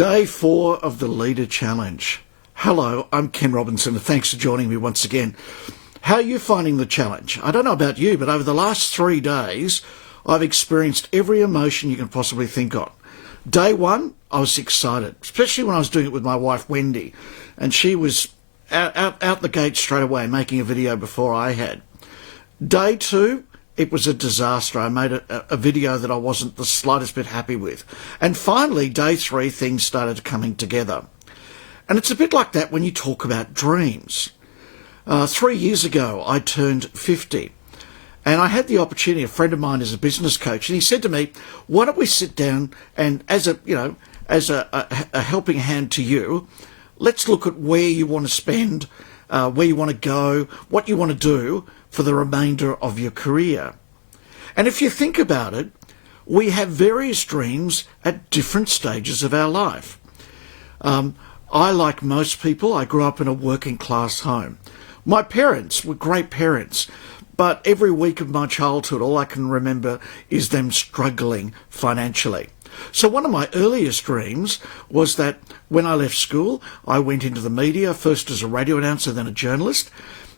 Day 4 of the LEDA Challenge. Hello, I'm Ken Robinson, and thanks for joining me once again. How are you finding the challenge? I don't know about you, but over the last 3 days, I've experienced every emotion you can possibly think of. Day 1, I was excited, especially when I was doing it with my wife, Wendy, and she was out the gate straight away, making a video before I had. Day 2, it was a disaster. I made a video that I wasn't the slightest bit happy with. And finally, day 3, things started coming together. And it's a bit like that when you talk about dreams. 3 years ago, I turned 50. And I had the opportunity, a friend of mine is a business coach, and he said to me, why don't we sit down and as a helping hand to you, let's look at where you want to spend, where you want to go, what you want to do for the remainder of your career. And if you think about it, we have various dreams at different stages of our life. I, like most people, I grew up in a working class home. My parents were great parents, but every week of my childhood, all I can remember is them struggling financially. So one of my earliest dreams was that when I left school, I went into the media, first as a radio announcer, then a journalist.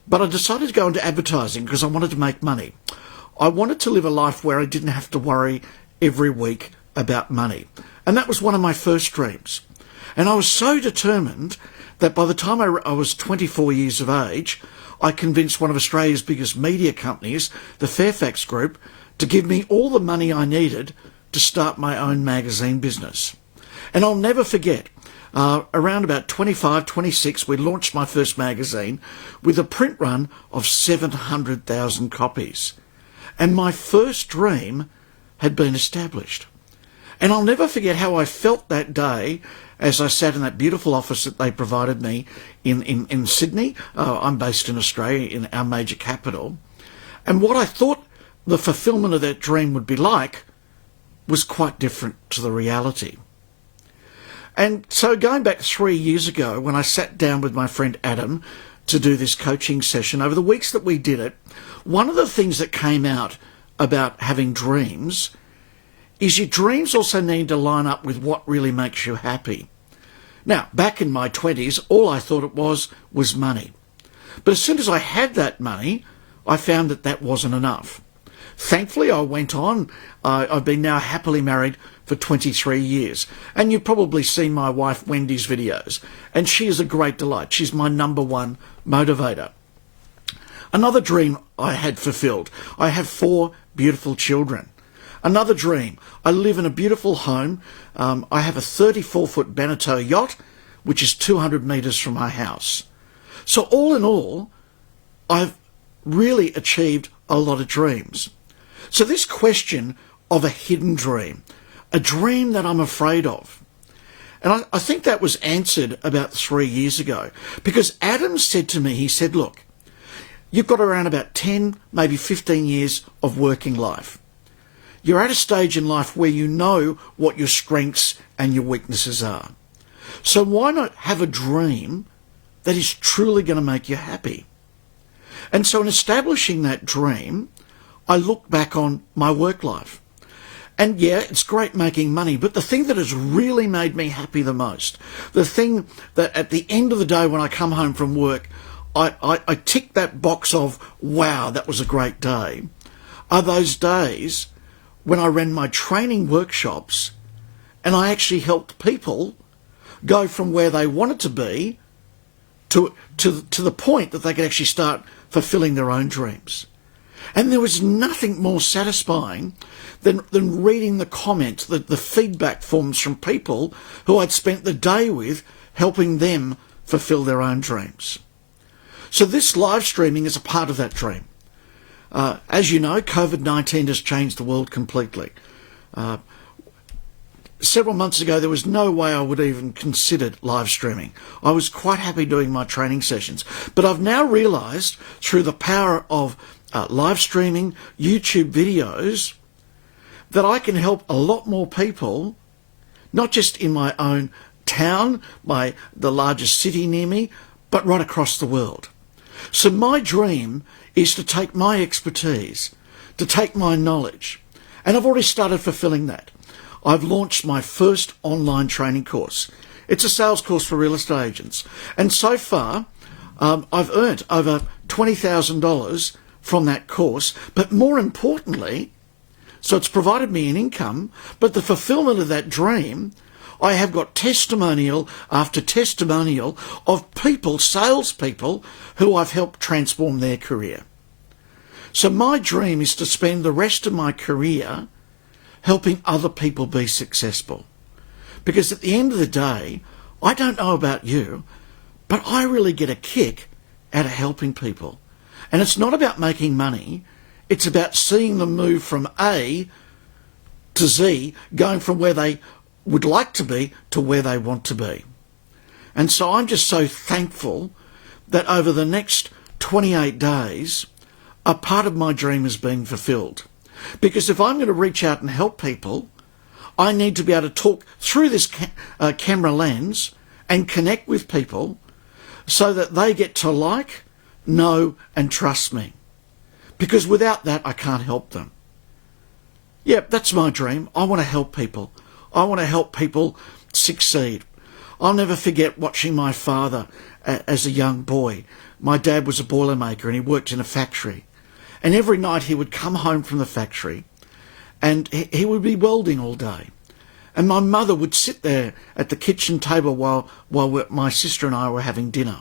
But I decided to go into advertising because I wanted to make money. I wanted to live a life where I didn't have to worry every week about money. And that was one of my first dreams. And I was so determined that by the time I was 24 years of age, I convinced one of Australia's biggest media companies, the Fairfax Group, to give me all the money I needed to start my own magazine business. And I'll never forget, around about 25, 26, we launched my first magazine with a print run of 700,000 copies. And my first dream had been established. And I'll never forget how I felt that day as I sat in that beautiful office that they provided me in Sydney. I'm based in Australia, in our major capital. And what I thought the fulfilment of that dream would be like was quite different to the reality. And so going back 3 years ago, when I sat down with my friend Adam to do this coaching session, over the weeks that we did it, one of the things that came out about having dreams is your dreams also need to line up with what really makes you happy. Now, back in my 20s, all I thought it was money. But as soon as I had that money, I found that that wasn't enough. Thankfully, I went on. I've been now happily married for 23 years. And you've probably seen my wife Wendy's videos. And she is a great delight. She's my #1 motivator. Another dream I had fulfilled. I have 4 beautiful children. Another dream. I live in a beautiful home. I have a 34-foot Beneteau yacht, which is 200 metres from my house. So all in all, I've really achieved a lot of dreams. So this question of a hidden dream, a dream that I'm afraid of, and I think that was answered about 3 years ago, because Adam said to me, he said, look, you've got around about 10, maybe 15 years of working life. You're at a stage in life where you know what your strengths and your weaknesses are. So why not have a dream that is truly going to make you happy? And so in establishing that dream, I look back on my work life. And yeah, it's great making money, but the thing that has really made me happy the most, the thing that at the end of the day when I come home from work, I tick that box of, wow, that was a great day, are those days when I ran my training workshops and I actually helped people go from where they wanted to be to the point that they could actually start fulfilling their own dreams. And there was nothing more satisfying than reading the comments, the feedback forms from people who I'd spent the day with, helping them fulfill their own dreams. So this live streaming is a part of that dream. As you know, COVID-19 has changed the world completely. Several months ago, there was no way I would even consider live streaming. I was quite happy doing my training sessions. But I've now realised through the power of live streaming, YouTube videos, that I can help a lot more people, not just in my own town, the largest city near me, but right across the world. So my dream is to take my expertise, to take my knowledge, and I've already started fulfilling that. I've launched my first online training course. It's a sales course for real estate agents. And so far, I've earned over $20,000 from that course. But more importantly, so it's provided me an income, but the fulfillment of that dream, I have got testimonial after testimonial of people, salespeople, who I've helped transform their career. So my dream is to spend the rest of my career helping other people be successful. Because at the end of the day, I don't know about you, but I really get a kick out of helping people. And it's not about making money, it's about seeing them move from A to Z, going from where they would like to be to where they want to be. And so I'm just so thankful that over the next 28 days, a part of my dream is being fulfilled. Because if I'm going to reach out and help people, I need to be able to talk through this camera lens and connect with people so that they get to like, know and trust me. Because without that, I can't help them. Yep, that's my dream. I want to help people. I want to help people succeed. I'll never forget watching my father as a young boy. My dad was a boilermaker and he worked in a factory. And every night he would come home from the factory and he would be welding all day. And my mother would sit there at the kitchen table while my sister and I were having dinner.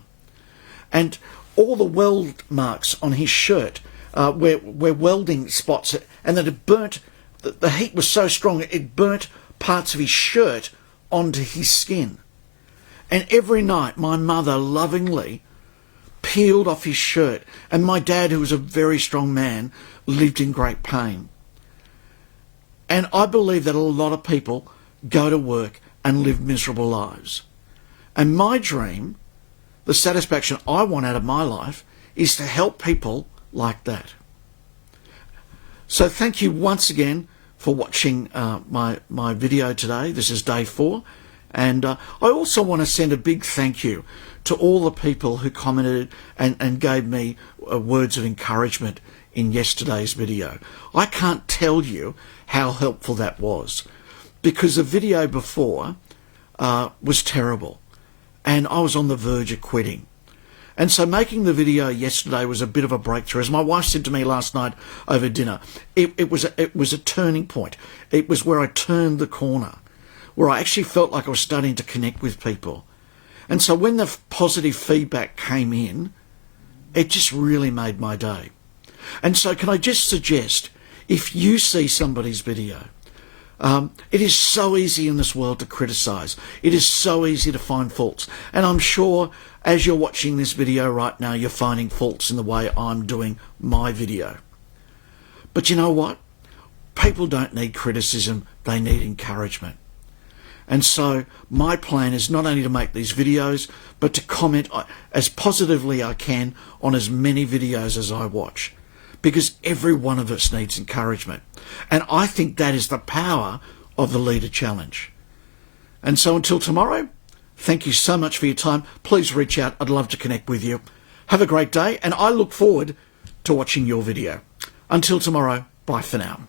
And all the weld marks on his shirt were welding spots, and that it burnt, the heat was so strong it burnt parts of his shirt onto his skin. And every night my mother lovingly peeled off his shirt, and my dad, who was a very strong man, lived in great pain. And I believe that a lot of people go to work and live miserable lives. And my dream, the satisfaction I want out of my life, is to help people like that. So thank you once again for watching my video today. This is day 4. And I also want to send a big thank you to all the people who commented and gave me words of encouragement in yesterday's video. I can't tell you how helpful that was, because the video before was terrible and I was on the verge of quitting. And so making the video yesterday was a bit of a breakthrough. As my wife said to me last night over dinner, it was a turning point. It was where I turned the corner, where I actually felt like I was starting to connect with people. And so when the positive feedback came in, it just really made my day. And so can I just suggest, if you see somebody's video, it is so easy in this world to criticise. It is so easy to find faults. And I'm sure as you're watching this video right now, you're finding faults in the way I'm doing my video. But you know what? People don't need criticism, they need encouragement. And so my plan is not only to make these videos, but to comment as positively I can on as many videos as I watch. Because every one of us needs encouragement. And I think that is the power of the LEDA Challenge. And so until tomorrow, thank you so much for your time. Please reach out. I'd love to connect with you. Have a great day, and I look forward to watching your video. Until tomorrow, bye for now.